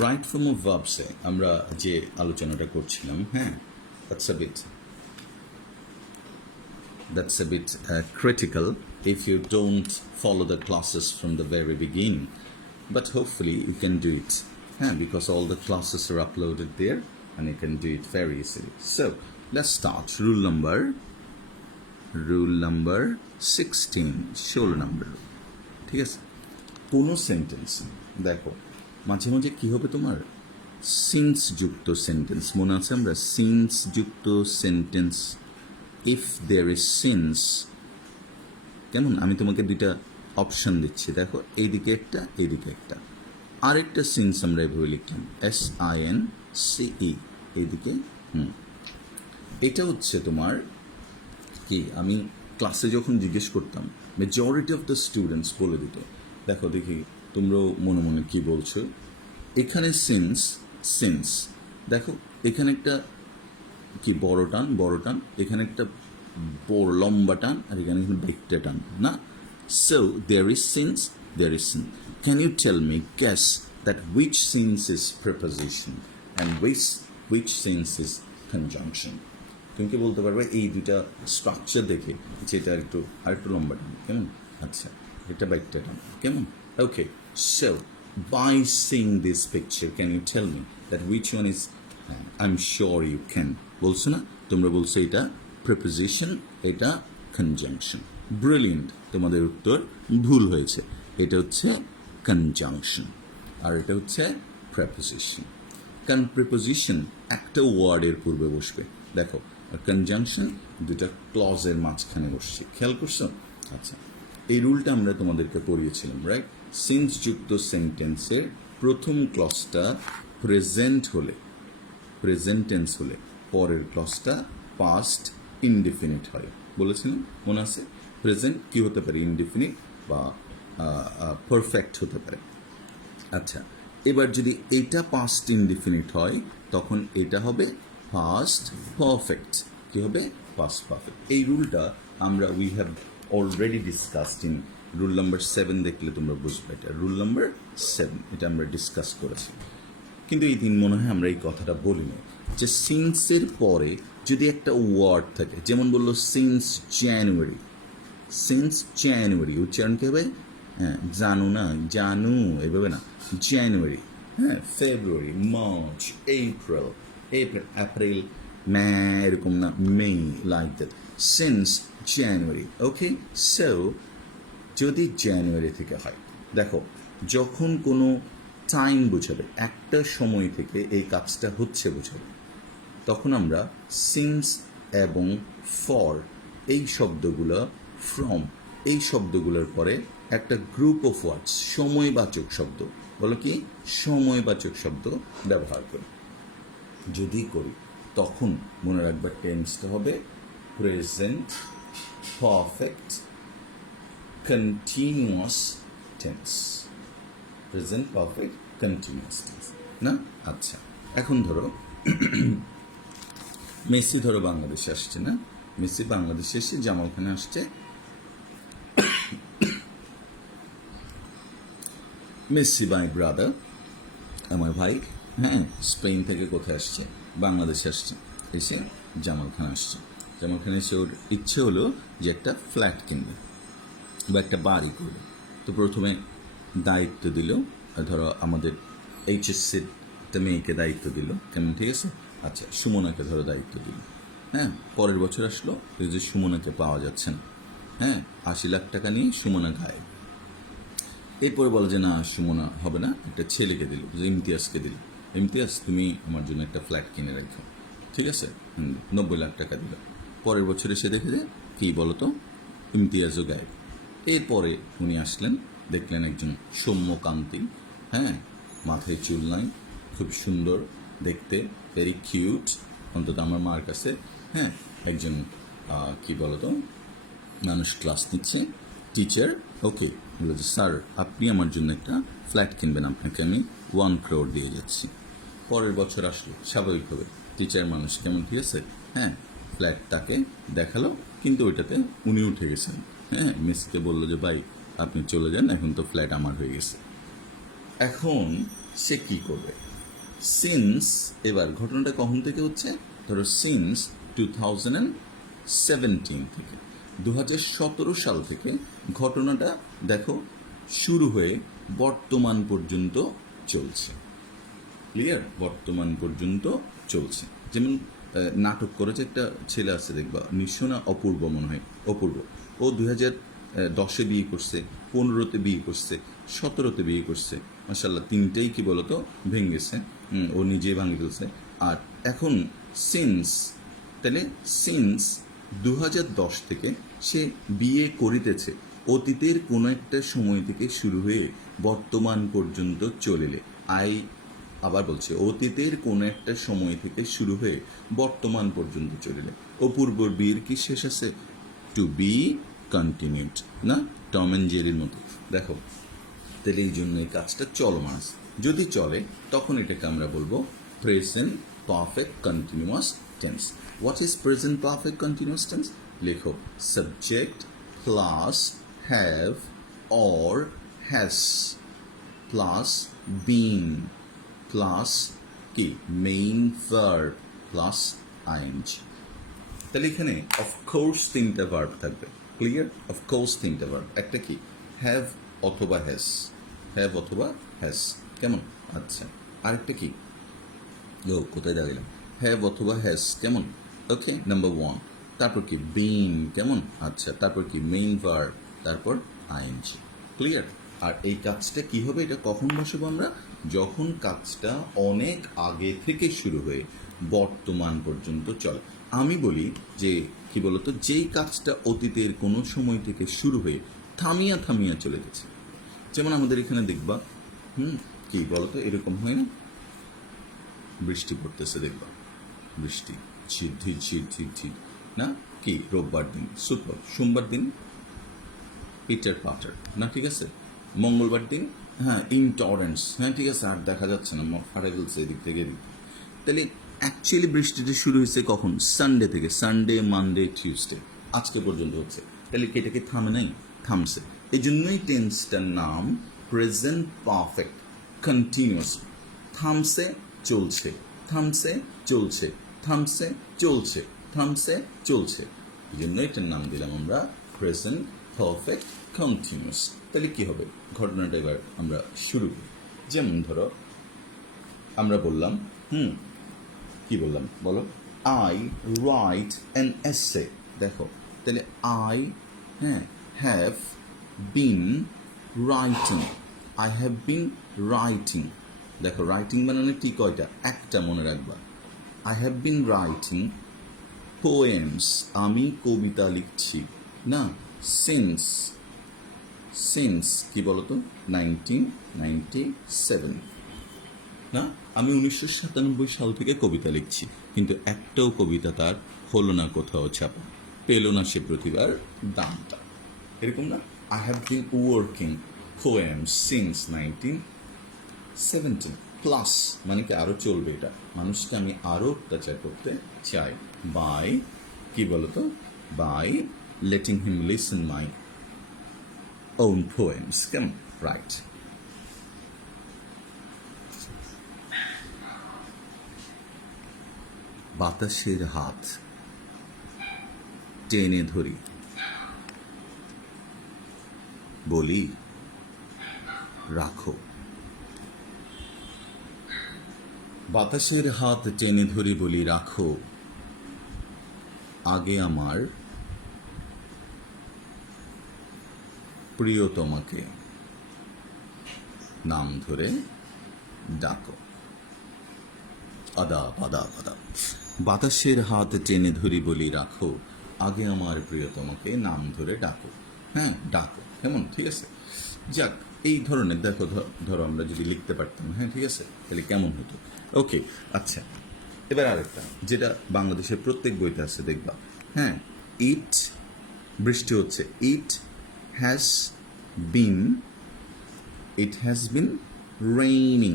Right form of ভার্বসে আমরা যে আলোচনাটা করছিলাম, হ্যাঁ, that's a bit critical if you don't follow the classes from the very beginning, but hopefully you can do it, because all the classes are uploaded there and you can do it very easily. So let's start. Rule number 16, 16 number. ঠিক আছে, কোনো sentence দেখো মাঝে মাঝে কি হবে তোমার since যুক্ত সেন্টেন্স, মনে আছে আমরা সিন্স যুক্ত sentence, if there is since, কেমন আমি তোমাকে দুইটা অপশান দিচ্ছি, দেখো এইদিকে একটা এইদিকে একটা, আরেকটা সিন্স আমরা এভাবে লিখলাম SINCE, এইদিকে এটা হচ্ছে তোমার কি, আমি ক্লাসে যখন জিজ্ঞেস করতাম মেজরিটি অফ দ্য স্টুডেন্টস বলে দিত, দেখো দেখি তোমরাও মনে মনে কি বলছো, এখানে সিন্স দেখো এখানে একটা কি বড় টান, এখানে একটা বড় লম্বা টান, আর এখানে একটা টান না। So there is since, can you tell me guess that which since is preposition and which since is conjunction? তুমি কি বলতে পারবে এই দুইটা স্ট্রাকচার দেখে যেটা আরেকটু লম্বা টান, কেমন, আচ্ছা এটা বা একটা টান, কেমন, okay. So by seeing this picture can you tell me that which one is I'm sure you can, বলছো না তোমরা, বলছো এটা preposition, এটা conjunction, brilliant, তোমাদের উত্তর ভুল হয়েছে, এটা হচ্ছে conjunction আর এটা হচ্ছে preposition, কারণ preposition একটা ওয়ার্ডের পূর্বে বসবে, দেখো, আর conjunction দুটা ক্লজের মাঝখানে বসছে, খেয়াল করছো? আচ্ছা, এই রুলটা আমরা তোমাদেরকে পড়িয়েছিলাম, রাইট? সিন্স যুক্ত সেন্টেন্সের প্রথম ক্লজটা প্রেজেন্ট টেন্স হলে পরের ক্লজটা পাস্ট ইনডিফিনিট হয়, বলেছিলাম মনে আছে? প্রেজেন্ট কি হতে পারে, ইনডিফিনিট বা পারফেক্ট হতে পারে। আচ্ছা, এবার যদি এটা পাস্ট ইনডিফিনিট হয় তখন এটা হবে পাস্ট পারফেক্ট, কি হবে, পাস্ট পারফেক্ট। এই রুলটা আমরা we have already discussed in rule number 7, দেখলে তোমরা বুঝবে এটা রুল নাম্বার 7, এটা আমরা ডিসকাস করেছি। কিন্তু এই দিন মনে হয় আমরা এই কথাটা বলিনি যে সিন্সের পরে যদি একটা ওয়ার্ড থাকে, যেমন বললো সিন্স জানুয়ারি, উচ্চারণ কি হবে, হ্যাঁ জানু এভাবে না, জানুয়ারি, হ্যাঁ, ফেব্রুয়ারি, মার্চ, এপ্রিল, মে, এরকম না, May, like that, since January, okay. So যদি জানুয়ারি থেকে হয়, দেখো যখন কোনো টাইম বোঝাবে, একটা সময় থেকে এই কাজটা হচ্ছে বোঝাবে, তখন আমরা সিন্স এবং ফর এই শব্দগুলো, ফ্রম এই শব্দগুলোর পরে একটা গ্রুপ অফ ওয়ার্ডস, সময়বাচক শব্দ, বলো কি, সময়বাচক শব্দ ব্যবহার করি। যদি করি তখন মনে রাখবে টেন্সটা হবে present perfect continuous tense, present perfect continuous tense না। আচ্ছা, এখন ধরো মেসি ধরো বাংলাদেশে আসছে না, মেসি বাংলাদেশে এসে জামাল খানে আসছে, মেসি মাই ব্রাদার, আমার ভাই, হ্যাঁ, স্পেন থেকে কোথায় আসছে, বাংলাদেশে আসছে, এসে জামাল খান আসছে, জামাল খান এসে ওর ইচ্ছে হলো যে একটা ফ্ল্যাট কিনবে বা একটা বাড়ি করবে। তো প্রথমে দায়িত্ব দিল, ধরো আমাদের HSC-তে মেয়েকে দায়িত্ব দিল, কেমন, ঠিক আছে? আচ্ছা, সুমনাকে ধরো দায়িত্ব দিল, হ্যাঁ, পরের বছর আসলো যে সুমনাকে পাওয়া যাচ্ছে না, হ্যাঁ, 80 লাখ টাকা নিয়ে সুমনা গায়েব। এরপরে বলে যে না, সুমনা হবে না, একটা ছেলেকে দিল, যে ইমতিয়াজকে দিল, ইমতিয়াজ তুমি আমার জন্য একটা ফ্ল্যাট কিনে রাখো, ঠিক আছে, 90 লাখ টাকা দিল। পরের বছর এসে দেখে যে কী বলতো, ইমতিয়াজও গায়েব। এরপরে উনি আসলেন, দেখলেন একজন সৌম্যকান্তি, হ্যাঁ, মাথায় চুল নাই, খুব সুন্দর দেখতে, ভেরি কিউট, অন্তত আমার মার কাছে, হ্যাঁ, একজন কি বলতো মানুষ ক্লাস নিচ্ছে, টিচার, ওকে, বলে যে স্যার আপনি আমার জন্য একটা ফ্ল্যাট কিনবেন, আপনাকে আমি 1 crore দিয়ে যাচ্ছি। পরের বছর আসলো, স্বাভাবিকভাবে টিচার মানুষ, কেমন, ঠিক আছে, হ্যাঁ, ফ্ল্যাট তাকে দেখালো, কিন্তু ওইটাতে উনি উঠে গেছেন, হ্যাঁ, মিসকে বললো যে ভাই আপনি চলে যান, এখন তো ফ্ল্যাট আমার হয়ে গেছে। এখন সে কি করবে? সিন্স, এবার ঘটনাটা কখন থেকে হচ্ছে? ধরো সিন্স 2017 থেকে, 2017 সাল থেকে ঘটনাটা দেখো শুরু হয়ে বর্তমান পর্যন্ত চলছে। ক্লিয়ার? বর্তমান পর্যন্ত চলছে। যেমন নাটক করেছে একটা ছেলে আছে দেখবা, নিঃস্ব না অপূর্ব মনে হয়, অপূর্ব। ও 2010-এ বিয়ে করছে, 15-তে বিয়ে করছে, 17-তে বিয়ে করছে, মাশাল্লাহ তিনটেই কি বলতো ভেঙেছে, ও নিজে ভাঙে ফেলছে। আর এখন সিন্স, তাহলে সিন্স 2010 থেকে সে বিয়ে করিতেছে, অতীতের কোনো একটা সময় থেকে শুরু হয়ে বর্তমান পর্যন্ত চলেলে, আবার বলছে অতীতের কোনো একটা সময় থেকে শুরু হয়ে বর্তমান পর্যন্ত চলিলে অপূর্বর বিয়ের কি শেষ আছে? টু বি কন্টিনিউড, না? টম অ্যান্ড জেরির মতো। দেখো, তাহলে এই জন্য এই কাজটা চলমান আছে। যদি চলে তখন এটাকে আমরা বলবো present perfect continuous tense. What is present perfect continuous tense? লেখো subject plus have or has plus been plus কি মেইন ভার্ব প্লাস আইএনজি। তাহলে এখানে অফকোর্স তিনটা ভার্ব থাকবে। ক্লিয়ার? অফকোর্স তিনটা ভার্ব। একটা কি হ্যাভ অথবা হ্যাজ, হ্যাভ অথবা হ্যাজ, কেমন? আচ্ছা, আরেকটা কি? ও কোথায় দাঁড়ালাম? হ্যাভ অথবা হ্যাজ, কেমন? ওকে, নাম্বার 1। তারপর কি বিন, কেমন? আচ্ছা, তারপর কি মেইন ভার্ব, তারপর আইএনজি। ক্লিয়ার? আর এই কাজটা কি হবে, এটা কখন বসাবো আমরা? যখন কাজটা অনেক আগে থেকে শুরু হয়ে বর্তমান পর্যন্ত চলে। আমি বলি যে কি বলতো, যেই কাজটা অতীতের কোনো সময় থেকে শুরু হয়ে থামিয়া থামিয়া চলে গেছে। যেমন আমাদের এখানে দেখবা, কি বলতো, এরকম হয় না? বৃষ্টি পড়তেছে দেখবা, বৃষ্টি ঝির ঝির ঝির ঝির, না? কি রোববার দিন সুপার, সোমবার দিন পিটার পাটার, না? ঠিক আছে, মঙ্গলবার দিন হ্যাঁ ইনটরেন্স, হ্যাঁ ঠিক আছে, আর দেখা যাচ্ছে না, ফাটা ফেলছে এদিক থেকে এদিক। তাহলে অ্যাকচুয়ালি বৃষ্টিটা শুরু হয়েছে কখন? সানডে থেকে, সানডে মানডে টিউসডে আজকে পর্যন্ত হচ্ছে। তাহলে কি এটাকে থামে নাই? থামছে। এই জন্যই টেন্সটার নাম প্রেজেন্ট পারফেক্ট কন্টিনিউয়াস। থামছে চলছে, থামছে চলছে, থামছে চলছে, থামছে চলছে, এই জন্য এটার নাম দিলাম আমরা প্রেজেন্ট পারফেক্ট কন্টিনিউয়াস। তাহলে কি হবে ঘটনাটা এবার আমরা শুরু করি। যেমন ধরো আমরা বললাম, কি বললাম বলো, আই রাইট অ্যান এসে। দেখো, তাহলে I have been writing, I have been writing. দেখো রাইটিং বানানো কি কয়টা? একটা, মনে রাখবা। I have been writing poems, আমি কবিতা লিখছি, না? সিন্স, সিন্স কি বলতো 1997, না? আমি 1997 সাল থেকে কবিতা লিখছি, কিন্তু একটাও কবিতা তার হলো না, কোথাও ছাপা পেল না সে প্রতিবার দামটা। এরকম না? I have been working poems since 1917 plus, মানে কি আরও চলবে এটা, মানুষকে আমি আরও অত্যাচার করতে চাই, বাই কি বলতো, by letting him listen my own poems, কেমন? রাইট। বাতাসের হাত টেনে ধরি, বলি রাখো। বাতাসের হাত টেনে ধরি, বলি রাখো, আগে আমার প্রিয়তমাকে নাম ধরে ডাকো। আদাব আদাব আদাব। বাতাসের হাত টেনে ধরি, বলি রাখো, আগে আমার প্রিয়তমাকে নাম ধরে ডাকো। হ্যাঁ, ডাকো, কেমন? ঠিক আছে, যাক, এই ধরনের দেখো, ধরো আমরা যদি লিখতে পারতাম, হ্যাঁ ঠিক আছে, তাহলে কেমন হতো? ওকে, আচ্ছা, এবার আরেকটা যেটা বাংলাদেশের প্রত্যেক বইতে আছে দেখবা, হ্যাঁ, ইট, বৃষ্টি হচ্ছে, it has been, it has been raining,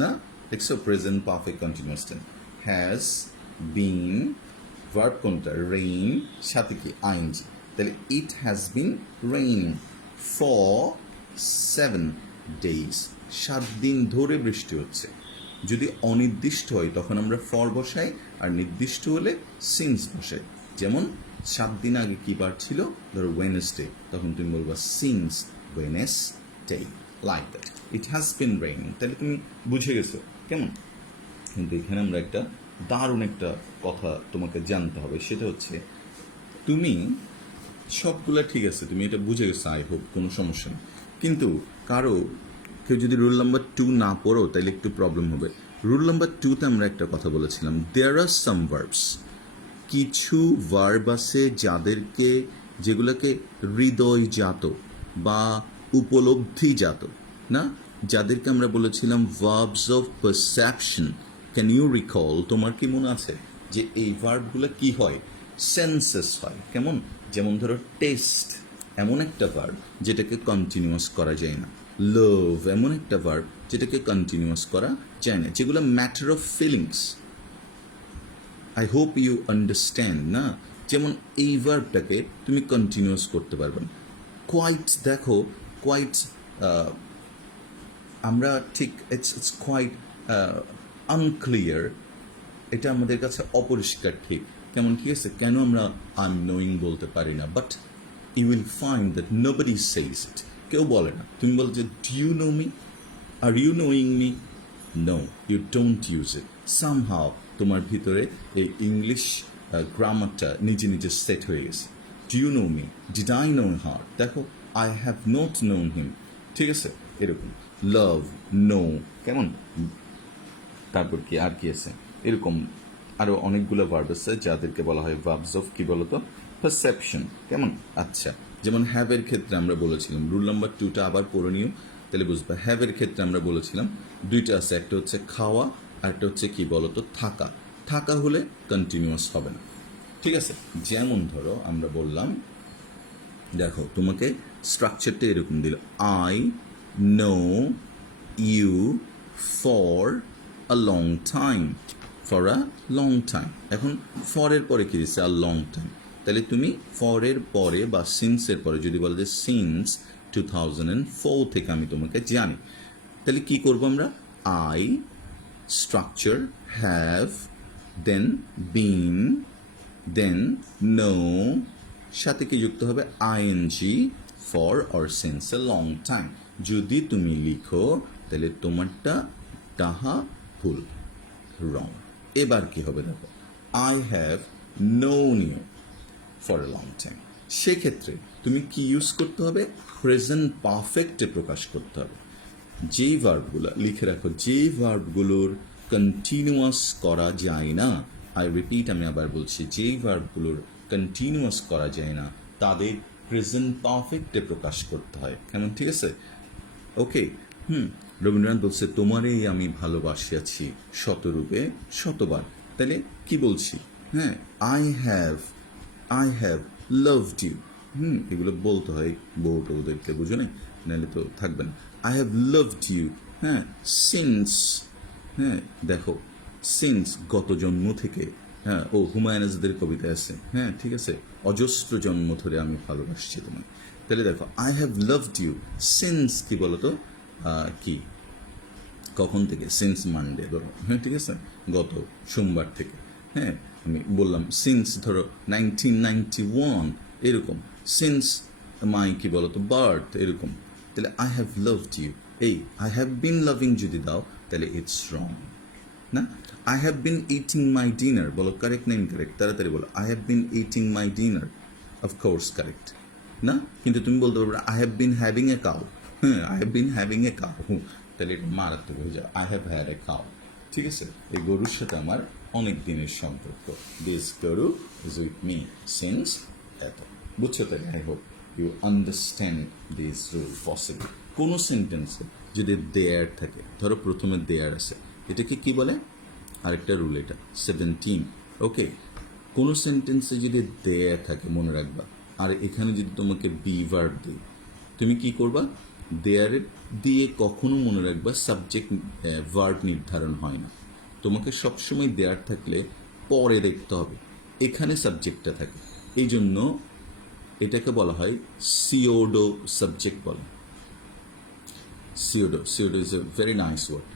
না? দেখছো present perfect continuous tense, has been verb কোনটা? রেইন, সাথে কি আইএনজি। তাহলে it has been raining for 7 days, 7 দিন ধরে বৃষ্টি হচ্ছে। যদি অনির্দিষ্ট হয় তখন আমরা ফর বসাই, আর নির্দিষ্ট হলে সিন্স বসাই। যেমন 7 দিন আগে কী বার ছিল, ধরো ওয়েনেসডে, তখন তুমি বলবা since Wednesday, like that. It has been raining, তাহলে তুমি বুঝে গেছো কেমন। কিন্তু এখানে আমরা একটা দারুণ একটা কথা তোমাকে জানতে হবে, সেটা হচ্ছে তুমি সবগুলা ঠিক আছে, তুমি এটা বুঝে গেছো, আই হোপ কোনো সমস্যা নেই। কিন্তু কেউ যদি রুল নাম্বার 2 না পড়ো তাহলে একটু প্রবলেম হবে। রুল নাম্বার 2তে আমরা একটা কথা বলেছিলাম, দেয়ার আর সাম ভার্বস, কিছু ভার্ব আছে যেগুলোকে হৃদয়জাত বা উপলব্ধিজাত, না, যাদেরকে আমরা বলেছিলাম verbs of perception. Can you recall, তোমার কি মনে আছে যে এই ভার্বগুলো কি হয়, সেন্সেস হয়। কেমন? যেমন ধরো টেস্ট এমন একটা ভার্ব যেটাকে কন্টিনিউয়াস করা যায় না। লাভ এমন একটা ভার্ব যেটাকে কন্টিনিউয়াস করা যায় না, যেগুলো matter of feelings. I hope you understand, না? যেমন এই ভার্বটাকে তুমি কন্টিনিউয়াস করতে পারবে না। কোয়াইট আমরা ঠিক ইটস কোয়াইট আনক্লিয়ার, এটা আমাদের কাছে অপরিষ্কার, ঠিক কেমন, ঠিক আছে, কেন আমরা আই এম নোয়িং বলতে পারি না। But you will find that nobody says it, কেউ বলে না। তুমি বলো যে do you know me, are you knowing me, no, you don't use it. Somehow তোমার ভিতরে এই ইংলিশ গ্রামারটা নিজে নিজে সেট হয়ে গেছে। Do you know me, did I know her, দেখো I have not known him, ঠিক আছে, এরকম। লাভ, নো, কেমন, তারপর কি আর কি আছে, এরকম আরও অনেকগুলো ভার্ব আছে যাদেরকে বলা হয় ভার্বস অফ কি বলতো, পারসেপশন, কেমন। আচ্ছা, যেমন হ্যাভের ক্ষেত্রে আমরা বলেছিলাম, রুল নাম্বার 2টা আবার পড়ে নিও, তাহলে বুঝবে। হ্যাভের ক্ষেত্রে আমরা বলেছিলাম দুইটা আছে, একটা হচ্ছে খাওয়া আর একটা হচ্ছে কি বলতো, থাকা। থাকা হলে কন্টিনিউয়াস হবে না, ঠিক আছে। যেমন ধরো আমরা বললাম, দেখো তোমাকে স্ট্রাকচারটা এরকম দিল, I know you for a long time, for a long time. এখন ফরের পরে কি দিচ্ছে, আ লং টাইম। তাহলে তুমি ফরের পরে বা সিন্সের পরে যদি বলো যে সিন্স 2004 থেকে আমি তোমাকে জানি, তাহলে কি করবো আমরা, I structure have, then been, then no, সাথে কি যুক্ত হবে ING, for or since a long time. যদি তুমি লিখো তাহলে তোমারটা ডাহা ভুল, রং। এবার কি হবে দেখো, I have known you for a long time. সেক্ষেত্রে তুমি কি ইউজ করতে হবে, প্রেজেন্ট পারফেক্টে প্রকাশ করতে হবে। যেই ভার্বগুলো লিখে রাখো, যেই ভার্বগুলোর কন্টিনিউয়াস করা যায় না, আই রিপিট, আমি আবার বলছি, যেই ভার্বগুলোর কন্টিনিউয়াস করা যায় না তাদের প্রেজেন্ট পারফেক্টে প্রকাশ করতে হয়, কেমন, ঠিক আছে, ওকে। রবীন্দ্রনাথ বলছে, তোমারেই আমি ভালোবাসিয়াছি শতরূপে শতবার। তাহলে কি বলছি, হ্যাঁ, আই হ্যাভ লাভড ইউ। এগুলো বলতে হয় বউদেরকে, বুঝো না, নাহলে তো থাকবে না। আই হ্যাভ লাভড ইউ, হ্যাঁ, সিন্স, হ্যাঁ, দেখো সিন্স গত জন্ম থেকে, হ্যাঁ, ও হুমায়ুন আজাদের কবিতা আছে, হ্যাঁ, ঠিক আছে, অজস্র জন্ম ধরে আমি ভালোবাসছি তোমায়। তাহলে দেখো, I have loved you since কি বলতো, কি কখন থেকে, সিন্স মানডে ধরো, হ্যাঁ, ঠিক আছে, গত সোমবার থেকে, হ্যাঁ, আমি বললাম সিন্স ধরো 1991, এরকম, সিন্স মাই কি বলতো বার্থ, এরকম। তাহলে আই হ্যাভ লাভড ইউ, এই আই হ্যাভ বিন লাভিং যদি দাও তাহলে ইটস রং, না। I have been eating my dinner, বলো কারেক্ট না ইনকারেক্ট, তাড়াতাড়ি বলো, I have been eating my dinner, of course correct, না। কিন্তু তুমি বলতে পারবে I have been having a cow, হ্যাঁ, I have been having a cow, তাহলে এটা মারাত্মক হয়ে যায়, I have had a cow, ঠিক আছে। এই গরুর সাথে আমার অনেক দিনের সম্পর্ক, দিস গরু ইজ উইথ মি সিন্স এত, বুঝছো? তাই I hope you understand this rule possible. কোনো সেন্টেন্সে যদি দেয়ার থাকে, ধরো প্রথমে দেয়ার আছে, এটাকে কি বলে, আরেকটা রুল এটা 17, ওকে। কোনো সেন্টেন্সে যদি দেয়ার থাকে মনে রাখবা, আর এখানে যদি তোমাকে বি ভার্ব দিই, তুমি কি করবা, দেয়ার দিয়ে কখনো মনে রাখবা সাবজেক্ট ভার্ব নির্ধারণ হয় না, তোমাকে সবসময় দেয়ার থাকলে পরে দেখতে হবে, এখানে সাবজেক্টটা থাকে, এই জন্য এটাকে বলা হয় সিওডো সাবজেক্ট বলে। Pseudo is a very nice word.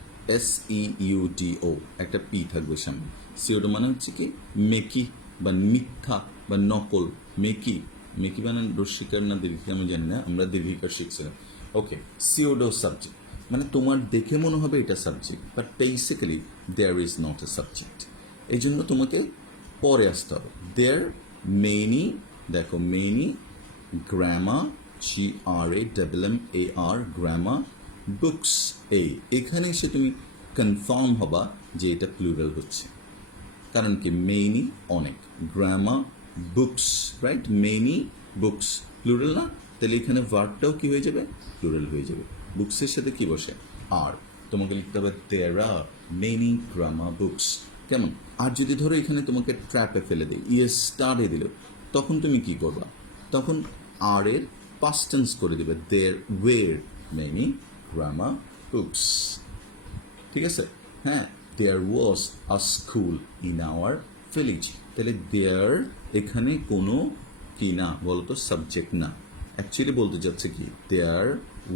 SEUDO, একটা পি থাকবে সামনে। সিওডো মানে হচ্ছে কি মেকি বা মিথ্যা বা নকল। মেকি মেকি মানে রস্বীকার না দীর্ঘিকার আমি জানি না, আমরা দীর্ঘিকার শিখছিলাম। ওকে, সিওডো সাবজেক্ট মানে তোমার দেখে মনে হবে এটা subject, but basically there is not a subject. এই জন্য তোমাকে পরে আসতে হবে। দেয়ার মেনি, দেখো many grammar, GRAMMAR, grammar, books, এখানে এসে তুমি কনফার্ম হবা যে এটা প্লুরাল হচ্ছে। কারণ কি মেনি অনেক, grammar, books, right, many books plural না, তাহলে এখানে ভার্বটাও কি হয়ে যাবে, প্লুরাল হয়ে যাবে। বুকসের সাথে কি বসে, আর তোমাকে লিখতে হবে দেয়ার আর মেনি গ্রামার বুকস। কেমন? আর যদি ধরো এখানে তোমাকে ট্র্যাপে ফেলে দেয়, স্টারে দিল, তখন তুমি কি করবা? তখন আর এর পাস্ট টেন্স করে দেবে, দেয়ার ওয়ের মেনি গ্রামার বুকস। ঠিক আছে? হ্যাঁ, দেয়ার was a school in our village. তাহলে দেয়ার এখানে কোনো কি না বলতো, সাবজেক্ট না। অ্যাকচুয়ালি বলতে যাচ্ছে কি, there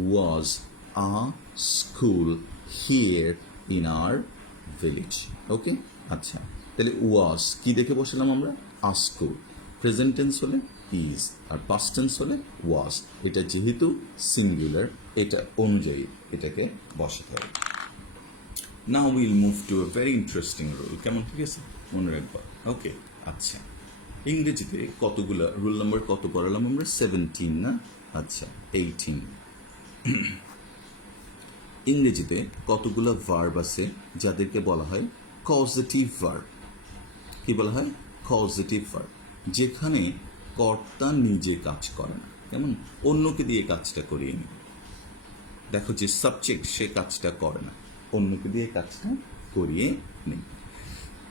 was a school here in our village. Okay, আচ্ছা, তাহলে ওয়াজ কি দেখে বসলাম আমরা, আ স্কুল। প্রেজেন্ট টেন্স হলে ইজ, আর পাস্ট টেন্স হলে ওয়াজ। এটা যেহেতু সিঙ্গুলার, এটা অনুযায়ী এটাকে বসাতে হবে। Now will move to a very interesting rule. কেমন? ঠিক আছে, মনে রাখবা। ওকে, আচ্ছা, ইংরেজিতে কতগুলো রুল নাম্বার কত পড়ালাম আমরা? 17 না? আচ্ছা, 18। ইংরেজিতে কতগুলো ভার্ব আছে যাদেরকে বলা হয় কজেটিভ ভার্ব? কি বলা হয়? কজেটিভ ভার্ব, যেখানে কর্তা নিজে কাজ করে না, কেমন, অন্যকে দিয়ে কাজটা করিয়ে নেয়। দেখো যে সাবজেক্ট সে কাজটা করে না, অন্যকে দিয়ে কাজটা করিয়ে নেই।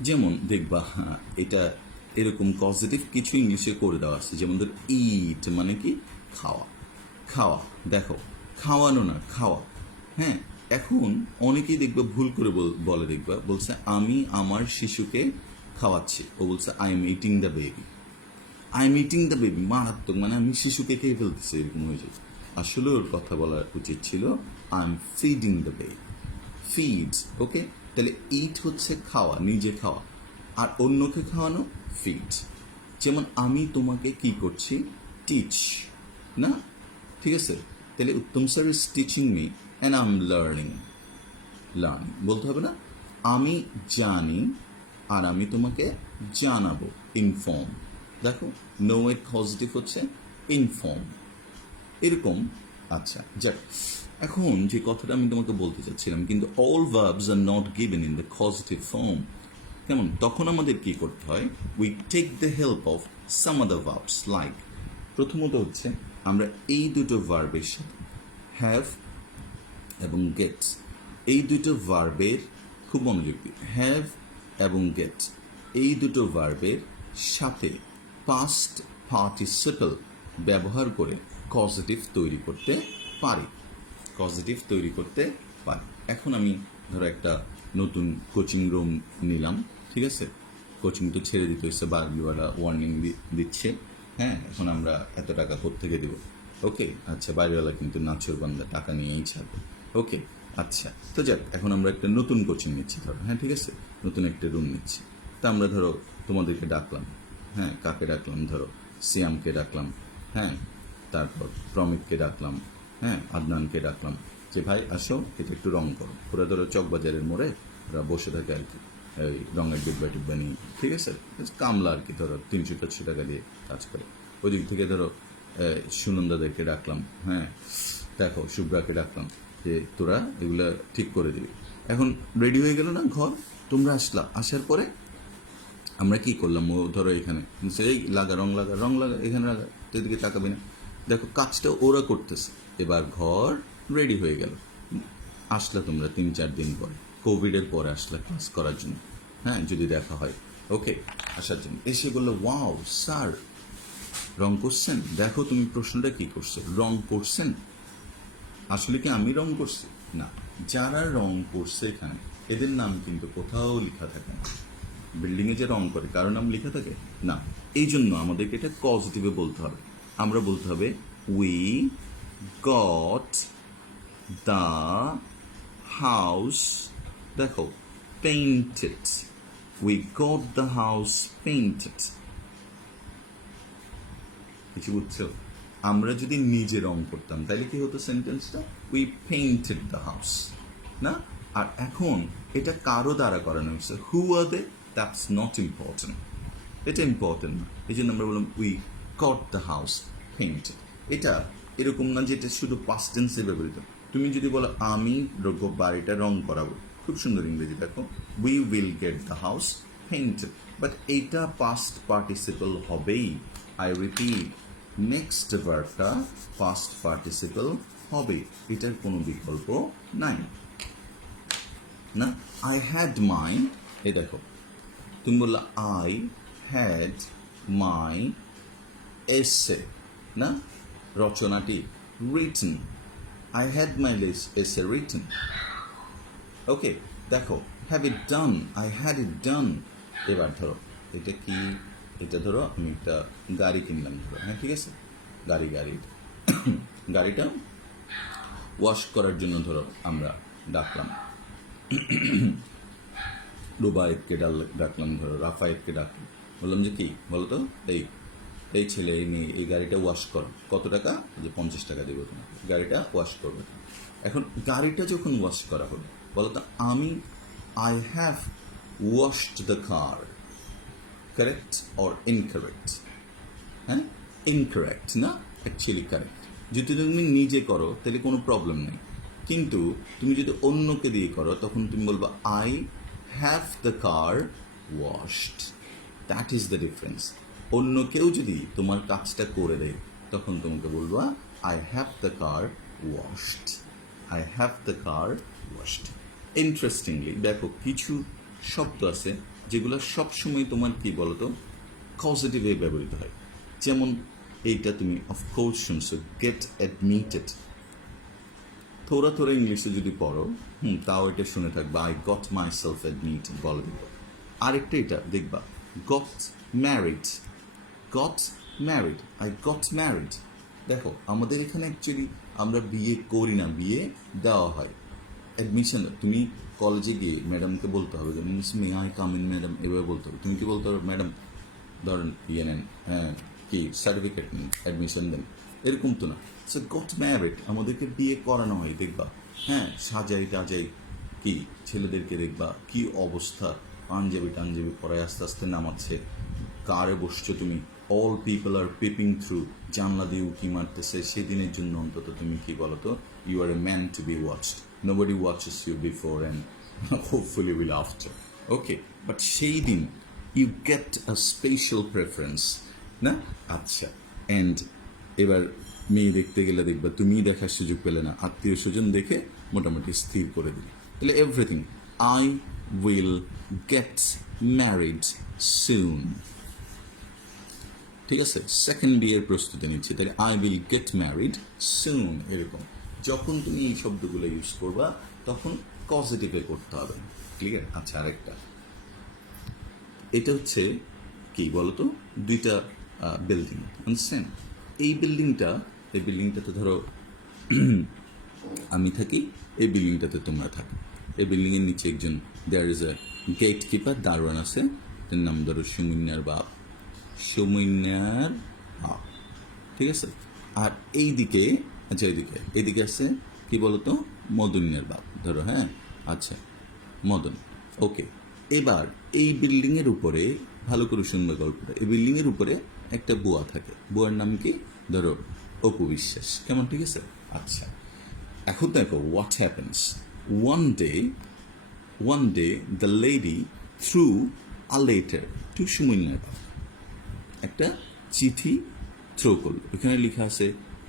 যেমন দেখবা, এটা এরকম পজিটিভ কিছু ইংলিশে করে দেওয়া আছে, যেমন ধর ইট মানে কি, খাওয়া। খাওয়া, দেখো খাওয়ানো না, খাওয়া। হ্যাঁ, এখন অনেকেই দেখবা ভুল করে বলে, দেখবা বলছে আমি আমার শিশুকে খাওয়াচ্ছি, ও বলছে I am eating the baby. I am eating the baby মারাত্মক, মানে আমি শিশুকে খেয়ে ফেলতেছি, এরকম হয়ে যায়। আসলে ওর কথা বলা উচিত ছিল I am feeding the baby. Feeds, okay. তাহলে ইট হচ্ছে খাওয়া, নিজে খাওয়া, আর অন্যকে খাওয়ানো ফিডস। যেমন আমি তোমাকে কি করছি, টিচ, না? ঠিক আছে, তাহলে Uttam sir is teaching me and I am learning. Learning বলতে হবে না, আমি জানি আর আমি তোমাকে জানাবো, ইনফর্ম। দেখো নো এর পজিটিভ হচ্ছে ইনফর্ম, এরকম। আচ্ছা, যাক, এখন যে কথাটা আমি তোমাকে বলতে চাচ্ছিলাম, কিন্তু all verbs are not given in the positive form. কেমন? তখন আমাদের কি করতে হয়, we take the help of some other verbs, like প্রথমত হচ্ছে আমরা এই দুটো ভার্বের সাথে হ্যাভ এবং গেট, এই দুটো ভার্বের, খুব মনোযোগ দিই, হ্যাভ এবং গেট এই দুটো ভার্বের সাথে পাস্ট পার্টিসিপল ব্যবহার করে কজেটিভ তৈরি করতে পারি, পজিটিভ তৈরি করতে পারি। এখন আমি ধরো একটা নতুন কোচিং রুম নিলাম, ঠিক আছে, কোচিং তো ছেড়ে দিতে হচ্ছে, বাড়িওয়ালা ওয়ার্নিং দিচ্ছে। হ্যাঁ, এখন আমরা এত টাকা কোত্থেকে দেবো? ওকে, আচ্ছা, বাড়িওয়ালা কিন্তু নাচর বান্দা, টাকা নিয়েই ছাড়বে। ওকে, আচ্ছা, তো যাক, এখন আমরা একটা নতুন কোচিং নিচ্ছি ধরো, হ্যাঁ ঠিক আছে, নতুন একটা রুম নিচ্ছি। তা আমরা ধরো তোমাদেরকে ডাকলাম, হ্যাঁ, কাকে ডাকলাম, ধরো সিয়ামকে ডাকলাম, হ্যাঁ, তারপর প্রমিতকে ডাকলাম, হ্যাঁ, আদনানকে ডাকলাম, যে ভাই আসো, এটা একটু রং করো। ওরা ধরো চকবাজারের মোড়ে ওরা বসে থাকে আর কি, এই রঙের ডিব্বা টিব্বা নিয়ে, ঠিক আছে, কামলা আর কি, ধরো 300-400 টাকা দিয়ে কাজ করে। ওই দিক থেকে ধরো সুনন্দাদেরকে ডাকলাম, হ্যাঁ, দেখো শুভ্রাকে ডাকলাম, যে তোরা এগুলা ঠিক করে দিবি। এখন রেডি হয়ে গেল না ঘর, তোমরা আসলা, আসার পরে আমরা কি করলাম, ও ধরো এখানে এই লাগা, রং লাগা, রং লাগা, এখানে লাগা, এদিকে তাকাবি না। দেখো কাজটা ওরা করতেছে, এবার ঘর রেডি হয়ে গেল। আসলা তোমরা 3-4 দিন পরে, কোভিডের পরে আসলা ক্লাস করার জন্য, হ্যাঁ, যদি দেখা হয়, ওকে, আসার জন্য এসে বললো ওয়াও স্যার রং করছেন, দেখো তুমি প্রশ্নটা কি করছো, রং করছেন। আসলে কি আমি রং করছি? না, যারা রং করছে এখানে এদের নাম কিন্তু কোথাও লেখা থাকে না। বিল্ডিংয়ে যে রং করে কারো নাম লেখা থাকে না। এই জন্য আমাদেরকে এটা পজিটিভে বলতে হবে। আমরা বলতে হবে উই গট দ্য হাউস, দেখো, painted, we got the house painted. কিছু বুঝছো? আমরা যদি নিজে রং করতাম তাহলে কি হতো সেন্টেন্সটা? উই পেইন্টেড দ্য হাউস, না? আর এখন এটা কারো দ্বারা করানো হচ্ছে, হু আর দে, দ্যাটস নট ইম্পর্টেন্ট, এটা ইম্পর্টেন্ট না। এই জন্য আমরা বললাম we got the house painted. এটা এরকম না যে এটা শুধু পাস্ট টেন্সে ব্যবহৃত। তুমি যদি বলো আমি বাড়িটা রং করাবো, খুব সুন্দর ইংরেজি, দেখো, we will get the house painted, but এইটা পাস্ট পার্টিসিপল হবেই। আই রিপিট, নেক্সট ভার্বটা পাস্ট পার্টিসিপল হবে, এটার কোনো বিকল্প নাই, না? আই হ্যাড মাই, এই দেখো, তুমি বললা আই হ্যাড মাই এসে, না? রচনাটি written, I had my essay written. Okay, দেখো, have it done, I had it done. এবার ধরো এটা কি, এটা ধরো আমি একটা গাড়ি কিনলাম, ধরো, হ্যাঁ ঠিক আছে, গাড়িটা ওয়াশ করার জন্য ধরো আমরা ডাকলাম, রুবায়েতকে ডাকলাম, ধরো রাফায়েতকে ডাকলাম, বললাম যে কি বলো তো, এই ছেলে, এই মেয়ে, এই গাড়িটা ওয়াশ করো, কত টাকা? যে 50 টাকা দেবো তোমাকে, গাড়িটা ওয়াশ করবে। এখন গাড়িটা যখন ওয়াশ করা হলো, বলো তো আমি, I have washed the car, correct or incorrect? হ্যাঁ, ইনকারেক্ট, না? Actually correct. যদি তুমি নিজে করো তাহলে কোনো প্রবলেম নেই, কিন্তু তুমি যদি অন্যকে দিয়ে করো তখন তুমি বলবা I have the car washed, that is the difference. অন্য কেউ যদি তোমার কাজটা করে দেয় তখন তোমাকে বলবা I have the car washed, I have the car washed. Interestingly দেখো, কিছু শব্দ আছে যেগুলো সবসময় তোমার কি বলতো পজিটিভে ব্যবহৃত হয়। যেমন এইটা তুমি অফকোর্স শুনছো, গেট অ্যাডমিটেড। থোড়া ইংলিশে যদি পড়ো, তাও এটা শুনে থাকবা, I got my self admitted বলে দিব। আরেকটা এটা দেখবা, got married, got married, I got married. দেখো আমাদের এখানে অ্যাকচুয়ালি আমরা বিয়ে করি না, বিয়ে দেওয়া হয়। অ্যাডমিশন, তুমি কলেজে গিয়ে ম্যাডামকে বলতে হবে যে miss may I come in madam, এভাবে বলতে হবে। তুমি কি বলতে হবে, ম্যাডাম ধরেন ইয়ে নেন, হ্যাঁ কি সার্টিফিকেট নেন, অ্যাডমিশন দেন, এরকম তো না। সো গট ম্যারিড, আমাদেরকে বিয়ে করানো হয়, দেখবা, হ্যাঁ, সাজাই টাজাই, কি ছেলেদেরকে দেখবা কি অবস্থা, পাঞ্জাবি টাঞ্জাবি পরে আস্তে আস্তে নামাচ্ছে, কারে বসছো তুমি, অল পিপল আর পেপিং থ্রু, জানলা দিয়ে উঁকি মারতেছে। সেদিনের জন্য অন্তত তুমি কি বলো তো, you are a man to be watched, nobody watches you before and hopefully will after. Okay, but সেই দিন you get a special preference, না? আচ্ছা, অ্যান্ড এবার মেয়ে দেখতে গেলে দেখবা তুমি দেখার সুযোগ পেলে না, আত্মীয় স্বজন দেখে মোটামুটি স্থির করে দিল। তাহলে everything, I will get married soon, ঠিক আছে? সেকেন্ড বিয়ের প্রস্তুতি নিচ্ছি, তাহলে I will get married soon. এরকম যখন তুমি এই শব্দগুলো ইউজ করবা তখন পজিটিভে করতে হবে, ক্লিয়ার? আচ্ছা, আরেকটা, এটা হচ্ছে কি বলতো, দুইটা বিল্ডিং, আন্ডারস্ট্যান্ড? এই বিল্ডিংটাতে ধরো আমি থাকি, এই বিল্ডিংটাতে তোমরা থাকো। এই বিল্ডিংয়ের নিচে একজন, there is a gatekeeper, দারোয়ান আছে, তার নাম ধরো সুমিন্যার বাপ, ঠিক আছে? আর এইদিকে, আচ্ছা এইদিকে আছে কি বলতো, মদনের বাপ, ধরো, হ্যাঁ, আচ্ছা, মদন। ওকে, এবার এই বিল্ডিংয়ের উপরে, ভালো করে শুনবে গল্পটা, এই বিল্ডিংয়ের উপরে একটা বুয়া থাকে, বুয়ার নাম কি, ধরো অপু বিশ্বাস, কেমন? ঠিক আছে? আচ্ছা, এখন দেখো what happens, one day the lady threw a letter to সুমিন্যার বাপ, একটা চিঠি থ্রো করল, এখানে লেখা আছে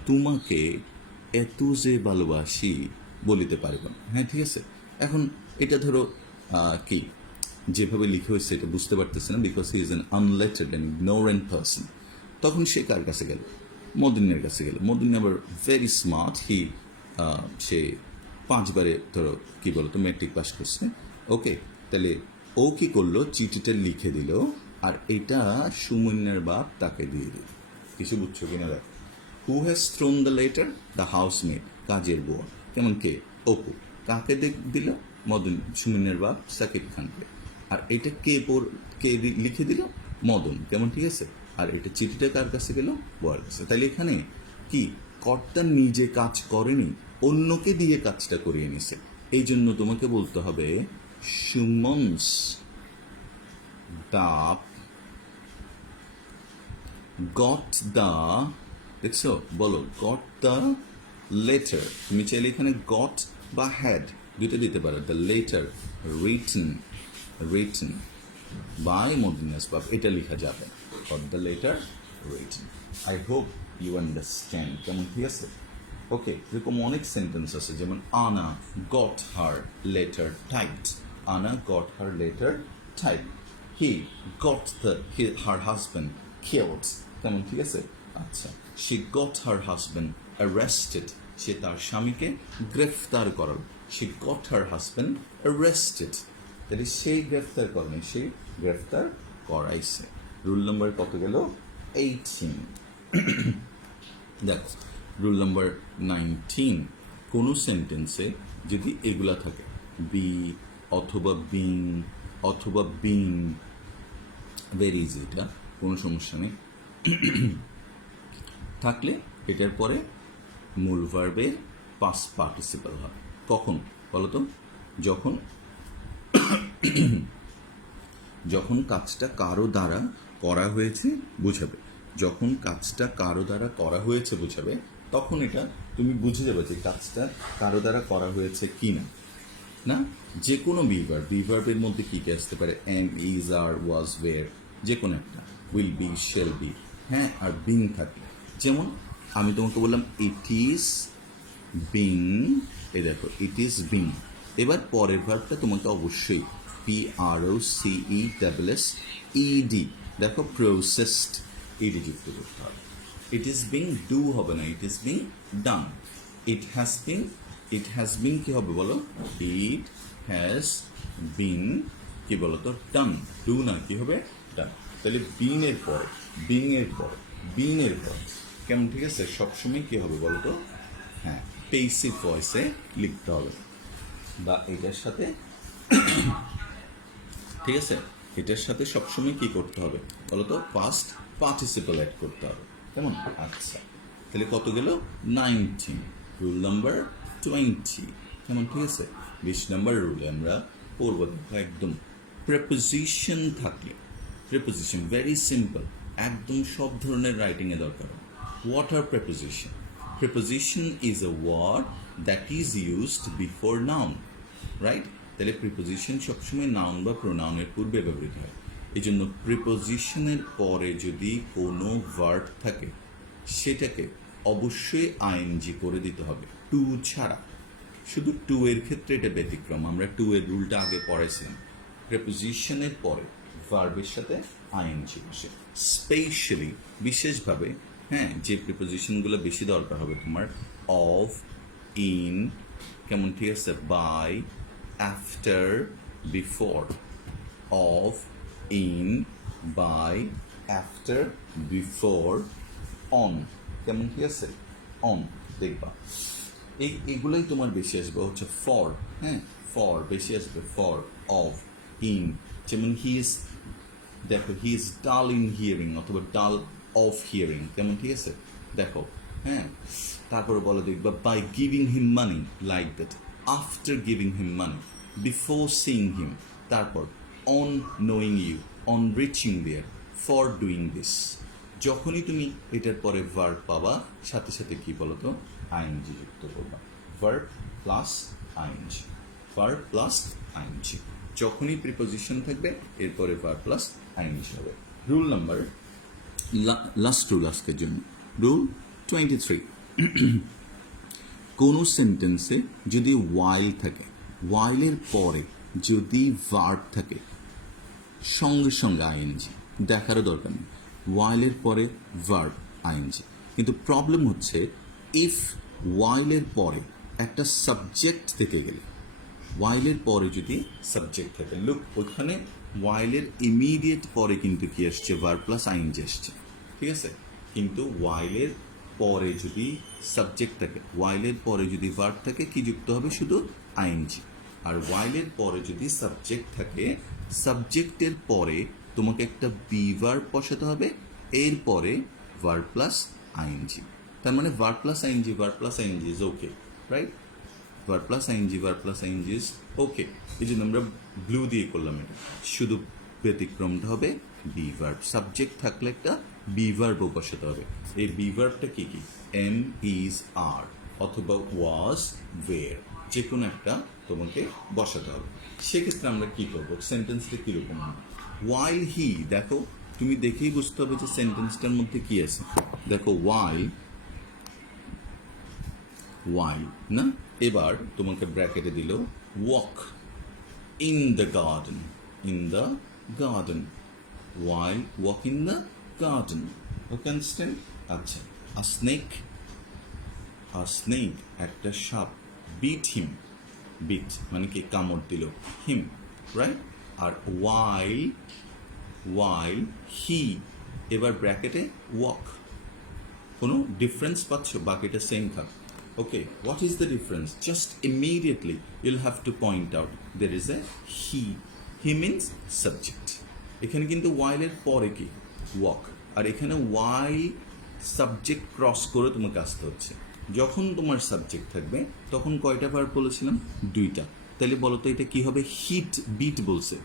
তোমাকে এত যে ভালোবাসি বলিতে পারিব না। হ্যাঁ, ঠিক আছে? এখন এটা ধরো কি যেভাবে লিখে হয়েছে এটা বুঝতে পারতেছে না, because he is an unlettered and ignorant person. তখন সে কার কাছে গেল? মদিনের কাছে গেল। মদিন আবার ভেরি স্মার্ট, সে 5 বারে ধরো কি বলতো ম্যাট্রিক পাস করছে। ওকে, তাহলে ও কি করলো, চিঠিটা লিখে দিল, আর এটা সুমন্যার বাপ তাকে দিয়ে দিল। কিছু বুঝছো কিনা দেখো, who has thrown the letter? The housemate, কাজের বুয়া। কেমন কে, অপু। কাকে দিল? মদন, সুমিনের বাপ সাকিব খানকে। আর এটা কে লিখে দিল? মদন, কেমন, ঠিক আছে। আর এটা চিঠিটা কার কাছে গেল? বউয়ের কাছে। তাহলে এখানে কি কর্তা নিজে কাজ করেনি, অন্যকে দিয়ে কাজটা করিয়ে নিছে। এই জন্য তোমাকে বলতে হবে সুমনস বাপ গট দ্য, দেখছো, বলো, গট দ্য লেটার। তুমি চাইলে এখানে গট বা হ্যাড দুইটা দিতে পারো। দ্য লেটার রিটেন বাই মদিন আসবাব, এটা লেখা যাবে। Got the letter written. I hope you understand, কেমন, ঠিক আছে। ওকে, এরকম অনেক সেন্টেন্স আছে, যেমন Anna got her letter typed, Anna got her letter typed, he got her husband killed, কেমন, ঠিক আছে। আচ্ছা, she got her husband arrested, সে তার স্বামীকে গ্রেফতার করাল। She got her husband arrested, তাহলে সেই গ্রেফতার করেনি, সে গ্রেফতার করাইছে। রুল নাম্বার কত গেল? 18। দেখো রুল নাম্বার 19, কোনো সেন্টেন্সে যদি এগুলা থাকে, বি অথবা বিং অথবা বিং, ভেরি ইজি, এটা কোনো সমস্যা নেই, থাকলে এটার পরে মূল ভার্বের পাস্ট পার্টিসিপাল হয়। কখন বলো তো? যখন কাজটা কারো দ্বারা করা হয়েছে বুঝাবে, যখন কাজটা কারো দ্বারা করা হয়েছে বুঝাবে, তখন এটা তুমি বুঝে যাবে যে কাজটা কারো দ্বারা করা হয়েছে কি না। না, যে কোনো বিভার্বের মধ্যে কী কী আসতে পারে? এম, ইজ, আর, ওয়াজ, ওয়ের, যে কোনো একটা, উইল বি, শেল বি, হ্যাঁ, আর বিং থাকে। যেমন আমি তোমাকে বললাম ইট ইজ বিং, এ দেখো ইট ইজ বিং। এবার পরের ভার্বটা তোমাকে অবশ্যই PROCESSED, দেখো প্রসেসড, ইডি যুক্ত করতে হবে। ইট ইজ বিং ডু হবে না, it is being done. It has being কি হবে বলো? ইট হ্যাজ বিং কি বলো তো? ডান। ডু না, কি হবে? ডান। তাহলে বিং এর পর কেমন, ঠিক আছে, সবসময় কি হবে বলো তো? হ্যাঁ, পেসিভ ভয়েসে লিখতে হবে, বা এটার সাথে, ঠিক আছে, এটার সাথে সবসময় কি করতে হবে বলো তো? পাস্ট পার্টিসিপল অ্যাড করতে হবে, কেমন। আচ্ছা, তাহলে কত গেল? 19। রুল নাম্বার 20, কেমন, ঠিক আছে। 20 নম্বর রুলে আমরা পড়বো, দেখো একদম প্রেপোজিশন থাকলে, প্রেপোজিশন ভেরি সিম্পল, একদম সব ধরনের রাইটিংয়ে দরকার। What are preposition? Preposition is a word that is used before noun, right? তাহলে প্রিপোজিশন সবসময় নাউন বা প্রোনাউনের পূর্বে ব্যবহৃত হয়। এই জন্য প্রিপোজিশনের পরে যদি কোনো ভার্ব থাকে, সেটাকে অবশ্যই আইএনজি করে দিতে হবে, টু ছাড়া। শুধু টু এর ক্ষেত্রে এটা ব্যতিক্রম, আমরা টু এর রুলটা আগে পড়েছিলাম। প্রিপোজিশনের পরে ভার্বের সাথে আইএনজি বসে, স্পেশালি, বিশেষভাবে, হ্যাঁ, যে প্রিপোজিশনগুলো বেশি দরকার হবে তোমার, অফ, ইন, কেমন, ঠিক আছে, by, after, before. Of, in, by, after, before, on, কেমন, ঠিক আছে, অন, দেখবা এইগুলোই তোমার বেশি আসবে। হচ্ছে ফর, হ্যাঁ, ফর বেশি আসবে, ফর, অফ, ইন, যেমন হি ইজ, দেখো হি ইজ ডাল ইন হিয়ারিং অথবা ডাল অফ হিয়ারিং, কেমন, ঠিক আছে, দেখো, হ্যাঁ। তারপরে বলো দেখবা by giving him money, like that, after giving him money, before seeing him, তারপর on knowing you, on reaching there, for doing this. যখনই তুমি এটার পরে ভার্ব পাবা, সাথে সাথে কি বলো তো? আইএনজি যুক্ত করবা। Verb plus ING, verb plus ING. যখনই প্রিপোজিশন থাকবে এরপরে ভার্ব প্লাস আইএনজি হবে। রুল নাম্বার, লাস্ট রুল আজকের জন্য, রুল 23, কোনো সেন্টেন্সে যদি ওয়াইল থাকে, ওয়াইলের পরে যদি ভার্ব থাকে, সঙ্গে সঙ্গে আইএনজি, দেখারও দরকার নেই, ওয়াইলের পরে ভার্ব আইএনজি। কিন্তু প্রবলেম হচ্ছে ইফ ওয়াইলের পরে একটা সাবজেক্ট থেকে গেলে, ওয়াইলের পরে যদি সাবজেক্ট থাকে, লুক ওখানে ওয়াইলের ইমিডিয়েট পরে কিন্তু কি আসছে? ভার্ব প্লাস আইএনজি আসছে, ঠিক আছে। কিন্তু ওয়াইলের পরে যদি সাবজেক্ট থাকে, ওয়াইলের পরে যদি ভার্ব থাকে কি যুক্ত হবে? শুধু আইএনজি। আর ওয়াইলের পরে যদি সাবজেক্ট থাকে, সাবজেক্টের পরে তোমাকে একটা বি ভার্ব বসাতে হবে, এরপরে ভার্ব প্লাস আইএনজি। তার মানে verb plus ING, verb plus ING is okay, right? Verb plus ING, verb plus ING is okay. এই জন্য আমরা ব্লু দিয়ে করলাম এটা। শুধু ব্যতিক্রমটা হবে বি ভার্ব। সাবজেক্ট থাকলে একটা বি ভার্বও বসাতে হবে। এই বি ভার্বটা কি কি? এম, ইজ, আর অথবা ওয়াজ, ওয়ের, যে কোনো একটা তোমাকে বসাতে হবে। সেক্ষেত্রে আমরা কি করবো? সেন্টেন্সটা কীরকম হবে? ওয়াইল হি, দেখো তুমি দেখেই বুঝতে হবে যে সেন্টেন্সটার মধ্যে কি আছে। দেখো ওয়াইল না, এবার তোমাকে ব্র্যাকেটে দিল walk in the garden, in the garden, while walk in the garden. Okay, understand? আচ্ছা, a snake, একটা সাপ, beat him, beat মানে কি? কামড় দিল, him, right? R while he, এবার ব্র্যাকেটে walk, কোনো ডিফারেন্স পাচ্ছ? বাকিটা সেম থাক। Okay, what is the difference? Just immediately you'll have to point out there is a he means subject. এখানে কিন্তু ওয়াইলের পরে কি? ওয়াক। আর এখানে ওয়াইল সাবজেক্ট ক্রস করে তোমাকে আসতে হচ্ছে। যখন তোমার সাবজেক্ট থাকবে তখন কয়টা ভার্ব বলেছিলাম? 2টা। তাহলে বলো তো এটা কি হবে? বিট বলছে।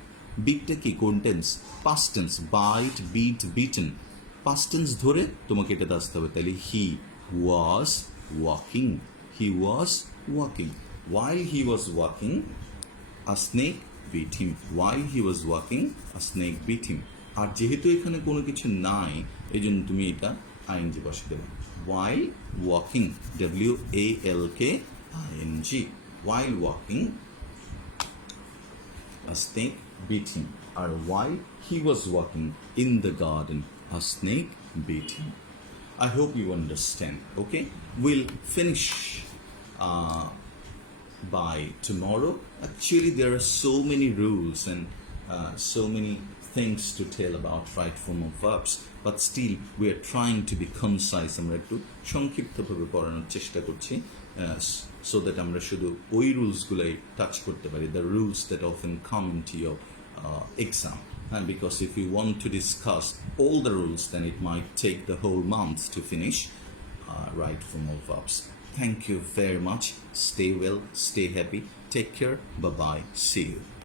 বিটটা কি? কোন tense? Past tense. Bite, beat, beaten. Past tense ধরে তোমাকে এটাতে আসতে হবে। তাহলে he was walking, while he was walking a snake beat him, while he was walking a snake beat him। আর যেহেতু এখানে কোনো কিছু নাই, এই জন্য তুমি এটা আইএনজি বসে দেবে। while walking, WALKING, while walking a snake beat him, or while he was walking in the garden a snake beat him. I hope you understand. Okay, we'll finish by tomorrow. Actually, there are so many rules and so many things to tell about right form of verbs, but still we are trying to be concise. আমরা একটু সংক্ষিপ্তভাবে পড়ানোর চেষ্টা করছি, so that আমরা শুধু ওই রুলসগুলোই touch করতে পারি, the rules that often come into your exam. And because if you want to discuss all the rules, then it might take the whole month to finish right form of verbs. Thank you very much. Stay well, stay happy, take care, bye bye, see you.